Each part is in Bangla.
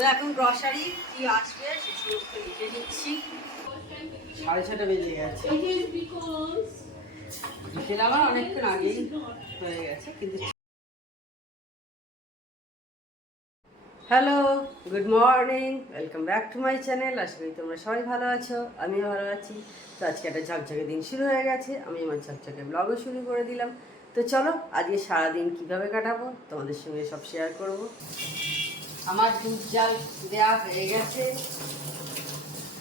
তো এখন গ্রসারি কি আসবে সে সমস্ত লিখে নিচ্ছি। সাড়ে ছটা বেজে গেছে। বিকেল আমার অনেকক্ষণ আগেই হয়ে গেছে কিন্তু hello good morning welcome back to my channel আশা করি তোমরা সবাই ভালো আছো আমিও ভালো আছি। তো আজকে একটা ঝকঝকে দিন শুরু হয়ে গেছে আমি আমার ঝকঝকে ব্লগও শুরু করে দিলাম। তো চলো আজকে সারাদিন কীভাবে কাটাবো তোমাদের সঙ্গে সব শেয়ার করব। আমার দুধ জাল দেওয়া হয়ে গেছে।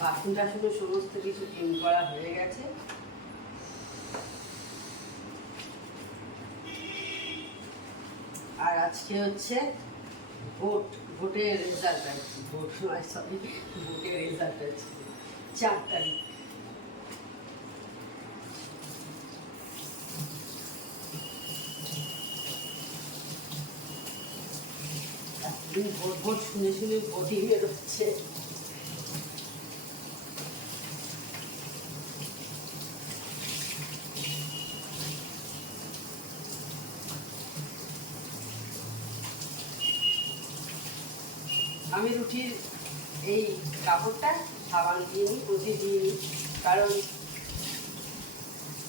বাসন টাসনও সমস্ত কিছু ক্লিন করা হয়ে গেছে। আর আজকে হচ্ছে ভোট, ভোটের রেজাল্ট আছে। ভোট সরি ভোটের রেজাল্ট আছে। চার তারিখ। আমি রুটির এই কাপড়টা সাবান দিয়ে নিই প্রতিদিন কারণ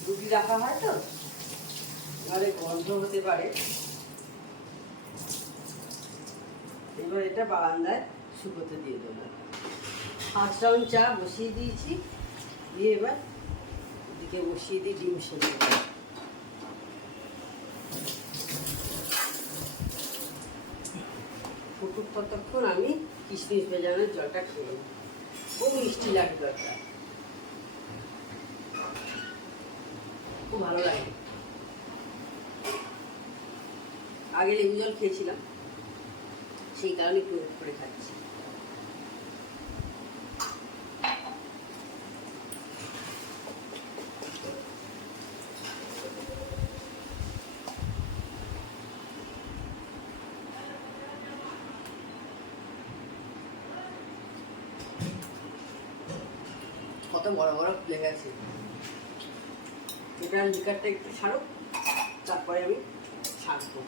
রুটি রাখা হয় তো, এবারে গন্ধ হতে পারে। এবার এটা বারান্দায় শুকোতে দিয়ে দেবো। পাঁচ রাউন্ড চা বসিয়ে দিয়েছি। দিয়ে এবার এদিকে বসিয়ে দিই ডিম সেদ্ধ ফুটুক ততক্ষণ আমি কিশমিশ ভেজানোর জলটা খেয়ে নিই খুব মিষ্টি লাগে জলটা। খুব ভালো লাগে। আগে লেবু জল খেয়েছিলাম। সেই কারণে প্রয়োগ করে খাচ্ছি। কত বড় বড় ফুলে গেছে এটা লিকারটা একটু ছাড়ো, তারপরে আমি ছাড়বো।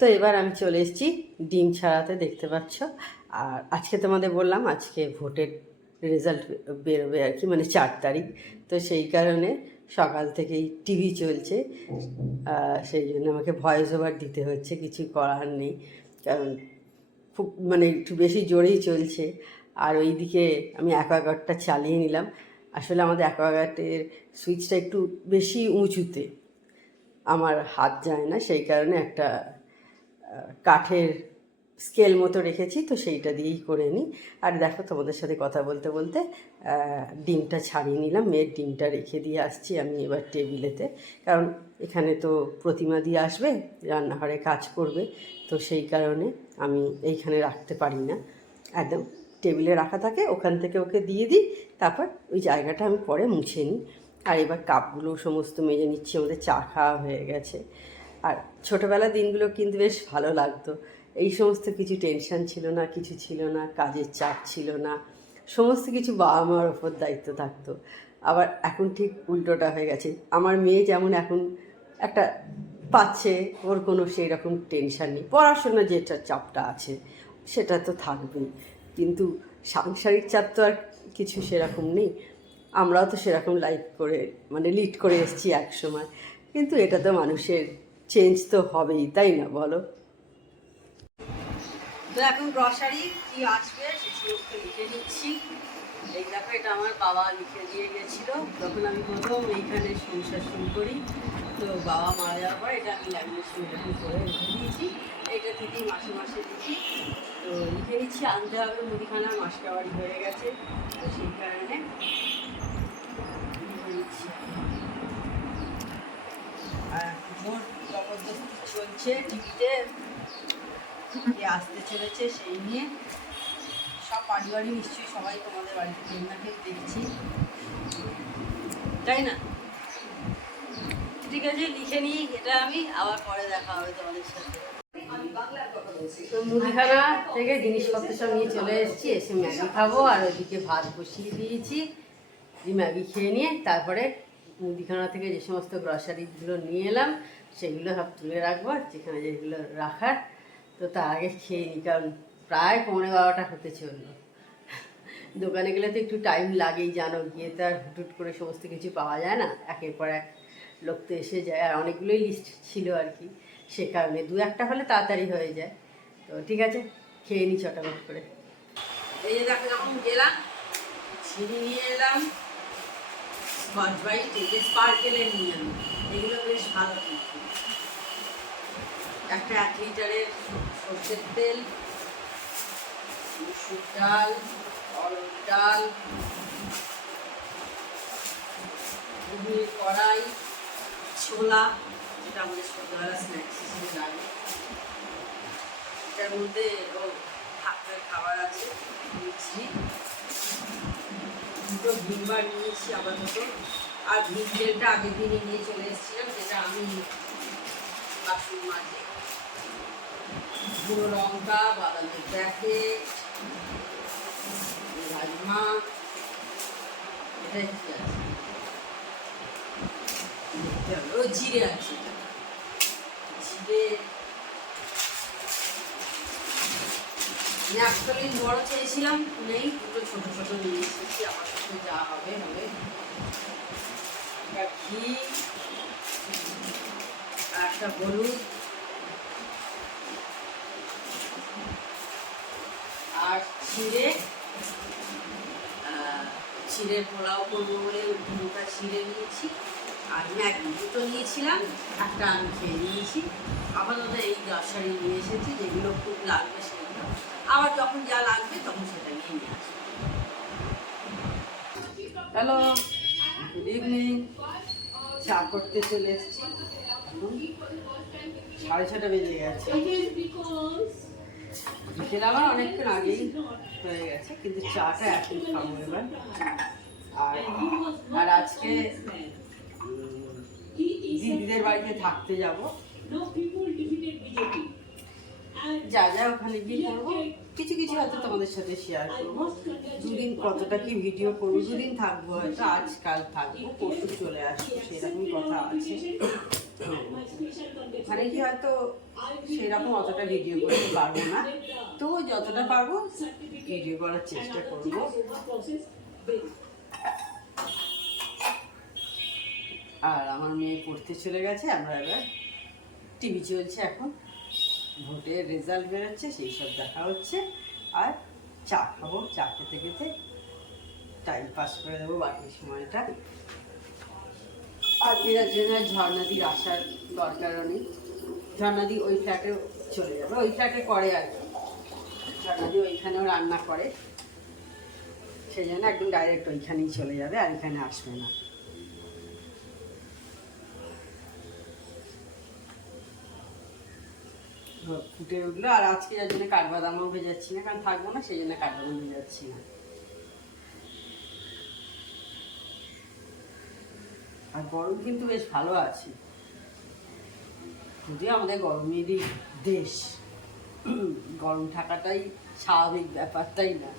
তো এবার আমি চলে এসেছি ডিম ছাড়াতে, দেখতে পাচ্ছ। আর আজকে তোমাদের বললাম, আজকে ভোটের রেজাল্ট বেরোবে আর কি মানে চার তারিখ। তো সেই কারণে সকাল থেকেই টিভি চলছে। সেই জন্য আমাকে ভয়েস ওভার দিতে হচ্ছে, কিছু করার নেই। কারণ খুব মানে একটু বেশি জোরেই চলছে। আর ওইদিকে আমি অ্যাকোয়াগার্ডটা চালিয়ে নিলাম। আসলে আমাদের অ্যাকোয়াগার্ডের সুইচটা একটু বেশি উঁচুতে। আমার হাত যায় না, সেই কারণে একটা কাঠের স্কেল মতো রেখেছি, তো সেইটা দিয়েই করে নিই। আর দেখো তোমাদের সাথে কথা বলতে বলতে ডিমটা ছাড়িয়ে নিলাম, মেয়ের ডিমটা রেখে দিয়ে আসছি আমি এবার টেবিলেতে কারণ এখানে তো প্রতিমা দিয়ে আসবে, রান্নাঘরে কাজ করবে, তো সেই কারণে আমি এইখানে রাখতে পারি না। একদম টেবিলে রাখা থাকে, ওখান থেকে ওকে দিয়ে দিই, তারপর ওই জায়গাটা আমি পরে মুছে নিই। আর এবার কাপগুলো সমস্ত মেজে নিচ্ছি, আমাদের চা খাওয়া হয়ে গেছে। আর ছোটোবেলার দিনগুলো কিন্তু বেশ ভালো লাগতো। এই সমস্ত কিছু টেনশন ছিল না, কিছু ছিল না, কাজের চাপ ছিল না, সমস্ত কিছু বাবা মার ওপর দায়িত্ব থাকতো। আবার এখন ঠিক উল্টোটা হয়ে গেছে। আমার মেয়ে যেমন এখন একটা পাচ্ছে, ওর কোনো সেই রকম টেনশন নেই পড়াশোনা যেটা চাপটা আছে, সেটা তো থাকবেই। কিন্তু সাংসারিক চাপ তো আর কিছু সেরকম নেই। আমরাও তো সেরকম লাইফ করে মানে লিড করে এসেছি এক সময়। কিন্তু এটা তো মানুষের চেঞ্জ তো হবেই, তাই না বলো? তো এখন গ্রসারি কি আসবে সে লিখে নিচ্ছি। এই দেখো, এটা আমার বাবা লিখে দিয়ে গেছিল। তখন আমি প্রথম এইখানে সংসার শুরু করি, তো বাবা মারা যাওয়ার পর এটা আমি ল্যামিনেশন এরকম করে রেখে দিয়েছি। এটা থেকেই মাসে মাসে লিখি। তো লিখে নিচ্ছি, আনতে হবে মুদিখানা মাসকাবাড়ি হয়ে গেছে। তো সেই কারণে লিখে নিচ্ছি। আর চলছে, টিভিতে। আসতে চলেছে সেই নিয়ে। সব পারিবারিক নিশ্চয়ই সবাই তোমাদের বাড়িতে দেখছি। তাই না? ঠিক আছে, লিখে নিই এটা আমি, আবার পরে দেখা হবে তোমাদের সাথে। থেকে জিনিসপত্র সব নিয়ে চলে এসেছি, এসে ম্যাগি খাব, আর ওইদিকে ভাত বসিয়ে দিয়েছি। ম্যাগি খেয়ে নিয়ে, তারপরে মুদিখানা থেকে যে সমস্ত গ্রসারিগুলো নিয়ে এলাম, সেগুলো সব তুলে রাখব যেখানে যেগুলো রাখার, তো তার আগে খেয়ে নিই, কারণ প্রায় পৌনে বারোটা হতে চলল। দোকানে গেলে তো একটু টাইম লাগেই, জানো, গিয়ে তো আর হুটুট করে সমস্ত কিছু পাওয়া যায় না। একের পর এক লোক তো এসে যায়, আর অনেকগুলোই লিস্ট ছিল আর কি। সে কারণে দু একটা হলে তাড়াতাড়ি হয়ে যায়। তো ঠিক আছে, খেয়ে নি চটাপট করে। এই যে দেখো, যখন গেলাম চিনি নিয়ে এলাম। স্কচ ব্রাইট যে স্পার্কেলের নিয়ে এলাম এগুলো বেশ ভালো কিন্তু। একটা এক লিটারের সর্ষের তেল, মুসুর ডাল অরড় ডাল, ঘুগনির কড়াই, ছোলা, যেটা আমাদের সন্ধ্যাবেলা স্ন্যাক্স হিসেবে লাগে। এটার মধ্যে হাতের খাবার আছে মিষ্টি দুটো ভিমবার নিয়েছি আপাতত। আর ভিম জেলটা আগের দিনই নিয়ে চলে এসেছিলাম, যেটা আমি বাসন মাঝে গুঁড়ো লঙ্কা বাদামের প্যাকেট রাজমা, এটাই আছে? জিরে আছে জিরে ন্যাপথলিন বড় চেয়েছিলাম, নেই দুটো ছোট ছোট নিয়ে এসেছি, আমার সাথে যা হবে হবে। একটা ঘি একটা হলুদ, আর ছিঁড়ে ছিঁড়ে পোলাও করব বলে দুটা ছিঁড়ে নিয়েছি, আর ম্যাগি দুটো নিয়েছিলাম, একটা আমি খেয়ে নিয়েছি। আপাতত এই গ্রসারি নিয়ে এসেছি, যেগুলো খুব লাগবে আবার যখন যা লাগবে তখন সেটা নিয়ে নিয়ে আসব। হ্যালো গুড ইভিনিং চা করতে চলে এসেছি। সাড়ে ছটা বেজে গেছে। বিকেল আমার অনেকক্ষণ আগেই হয়ে গেছে কিন্তু চাটা এখন খাব এবার। আর আর আজকে দিদিদের বাড়িতে থাকতে যাব। যা যা ওখানে গিয়ে করব, কিছু কিছু হয়তো তোমাদের সাথে শেয়ার করব। দুদিন কতটা কি ভিডিও করব, দুদিন থাকব হয়তো আজ কাল থাকব, পরশু চলে আসব, সেরকম কথা আছে। মানে কি হয়তো সেরকম অতটা ভিডিও করতে পারব না। তো যতটা পারব ভিডিও করার চেষ্টা করব। আর আমার মেয়ে পড়তে চলে গেছে, আমরা এবার টিভি চলছে এখন। ভোটের রেজাল্ট বেরোচ্ছে, সেই সব দেখা হচ্ছে। আর চা খাব, চা খেতে খেতে টাইম পাস করে দেবো বাকি সময়টা। আর বিরাট জন্য ঝর্ণাদির আসার দরকারও নেই। ঝর্ণাদি ওই ফ্ল্যাটে চলে যাবে। ওই ফ্ল্যাটে করে আর কি। ঝর্ণাদি ওইখানেও রান্না করে। সেই জন্য একদম ডাইরেক্ট ওইখানেই চলে যাবে আর এখানে আসবে না। ফুটে উঠল। আর আজকে যার জন্য কাঠবাদামও ভেজাচ্ছি না, কারণ থাকব না, সেই জন্য কাঠবাদাম ভেজাচ্ছি না। আর গরম কিন্তু বেশ ভালো আছে। যদি আমাদের গরমেরই দেশ, গরম থাকাটাই স্বাভাবিক ব্যাপারটাই না।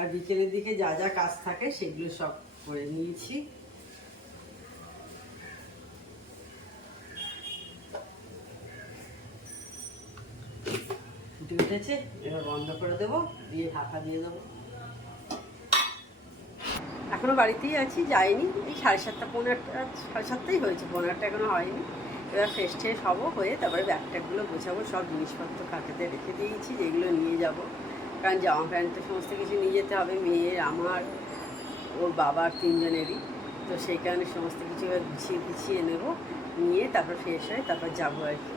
আর বিকেলের দিকে যা যা কাজ থাকে সেগুলো সব করে নিয়েছি। ফুটে উঠেছে, এবার বন্ধ করে দেবো, দিয়ে ঢাকা দিয়ে দেবো। এখনও বাড়িতেই আছি, যাইনি। এই সাড়ে সাতটা পনেরো আটটা, সাড়ে সাতটাই হয়েছে পনেরো আটটা এখনও হয়নি। এবার ফ্রেশ ট্রেশ হব, হয়ে তারপরে ব্যাগ ট্যাগগুলো গোছাবো, সব জিনিসপত্র কাকেতে রেখে দিয়েছি, যেগুলো নিয়ে যাব। কারণ জামা প্যান্ট তো সমস্ত কিছু নিয়ে যেতে হবে, মেয়ের, আমার, ওর বাবার তিনজনেরই। তো সেই কারণে সমস্ত কিছু এবার গুছিয়ে গুছিয়ে নেব, নিয়ে তারপর ফ্রেশ হয়ে তারপর যাব আর কি।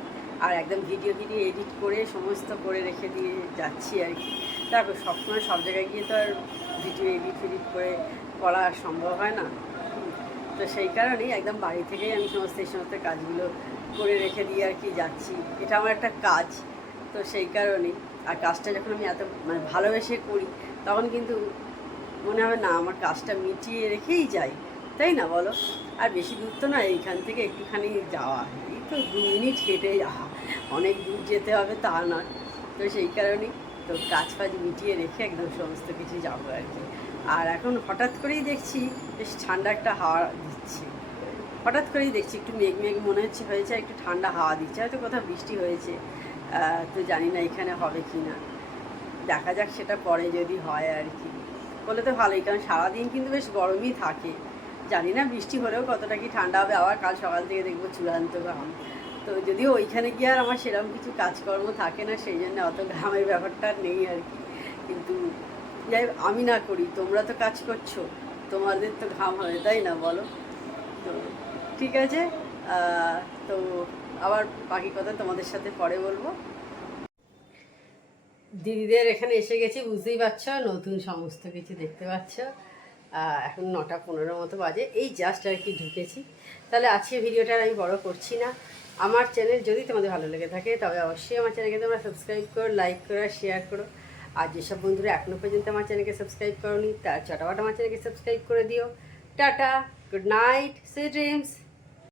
আর একদম ভিডিও ভিডিও এডিট করে সমস্ত করে রেখে দিয়ে যাচ্ছি আর কি। তারপর সবসময় সব জায়গায় গিয়ে তো আর ভিডিও এডিট ফেডিট করে করা সম্ভব হয় না। তো সেই কারণেই একদম বাড়ি থেকেই আমি সমস্ত এই সমস্ত কাজগুলো করে রেখে দিয়ে আর কি যাচ্ছি। এটা আমার একটা কাজ। তো সেই কারণেই আর কাজটা যখন আমি এত মানে ভালোবেসে করি, তখন কিন্তু মনে হবে, না, আমার কাজটা মিটিয়ে রেখেই যাই। তাই না বলো? আর বেশি দূর তো না এইখান থেকে একটুখানি যাওয়া। এই তো দু মিনিট হেঁটে যাওয়া। অনেক দূর যেতে হবে তা নয়। তো সেই কারণেই তো কাজ ফাজ মিটিয়ে রেখে একদম সমস্ত কিছু যাব আর কি। আর এখন হঠাৎ করেই দেখছি, বেশ ঠান্ডা একটা হাওয়া দিচ্ছে। হঠাৎ করেই দেখছি, একটু মেঘ মেঘ মনে হচ্ছে, হয়েছে, একটু ঠান্ডা হাওয়া দিচ্ছে। হয়তো কোথাও বৃষ্টি হয়েছে। তো জানি না এখানে হবে কি না দেখা যাক সেটা পরে যদি হয় আর কি। বলে তো ভালোই, কারণ সারাদিন কিন্তু বেশ গরমই থাকে। জানি না বৃষ্টি হলেও কতটা কি ঠান্ডা হবে, আবার কাল সকাল থেকে দেখব চূড়ান্ত ঘাম। তো যদিও ওইখানে গিয়ে আর আমার সেরকম কিছু কাজকর্ম থাকে না, সেই জন্য অত ঘামের ব্যাপারটা নেই আর কি। কিন্তু যাই আমি না করি, তোমরা তো কাজ করছ, তোমাদের তো ঘাম হবে, তাই না বলো? তো ঠিক আছে তো আবার বাকি কথা তোমাদের সাথে পরে বলব। দিদিদের এখানে এসে গেছি, বুঝতেই পারছ, নতুন সমস্ত কিছু দেখতে পাচ্ছ। এখন নটা পনেরো মতো বাজে, এই জাস্ট আর কি ঢুকেছি। তাহলে আজকে ভিডিওটা আমি বড় করছি না। আমার চ্যানেল যদি তোমাদের ভালো লেগে থাকে, তবে অবশ্যই আমার চ্যানেলকে তোমরা সাবস্ক্রাইব করো লাইক করো শেয়ার করো। আর যেসব বন্ধুরা এখনও পর্যন্ত আমার চ্যানেলকে সাবস্ক্রাইব করোনি, তার চটাপট আমার চ্যানেলকে সাবস্ক্রাইব করে দিও। Tata good night sweet dreams